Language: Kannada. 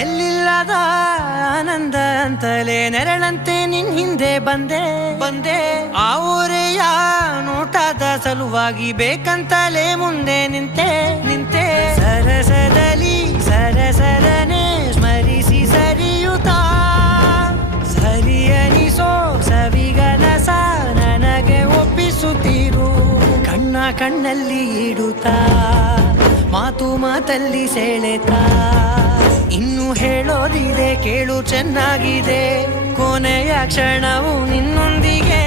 ಎಲ್ಲಿಲ್ಲದ ಆನಂದ ಅಂತಲೇ ನೆರಳಂತೆ ನಿನ್ ಹಿಂದೆ ಬಂದೆ ಆ ಊರೆಯ ನೋಟದ ಸಲುವಾಗಿ ಬೇಕಂತಲೇ ಮುಂದೆ ನಿಂತೆ ಸರಸದಲ್ಲಿ ಸರಸರನೆ ಸ್ಮರಿಸಿ ಸರಿಯುತ್ತಾ ಸರಿಯನಿಸೋ ಸವಿಗನಸ ನನಗೆ ಒಪ್ಪಿಸುತ್ತೀರು ಕಣ್ಣಲ್ಲಿ ಇಡುತ್ತಾ ಮಾತಲ್ಲಿ ಸೆಳೆತಾ ಇನ್ನು ಹೇಳೋದಿದೆ ಕೇಳು ಚೆನ್ನಾಗಿದೆ ಕೊನೆಯ ಕ್ಷಣವು ನಿನ್ನೊಂದಿಗೆ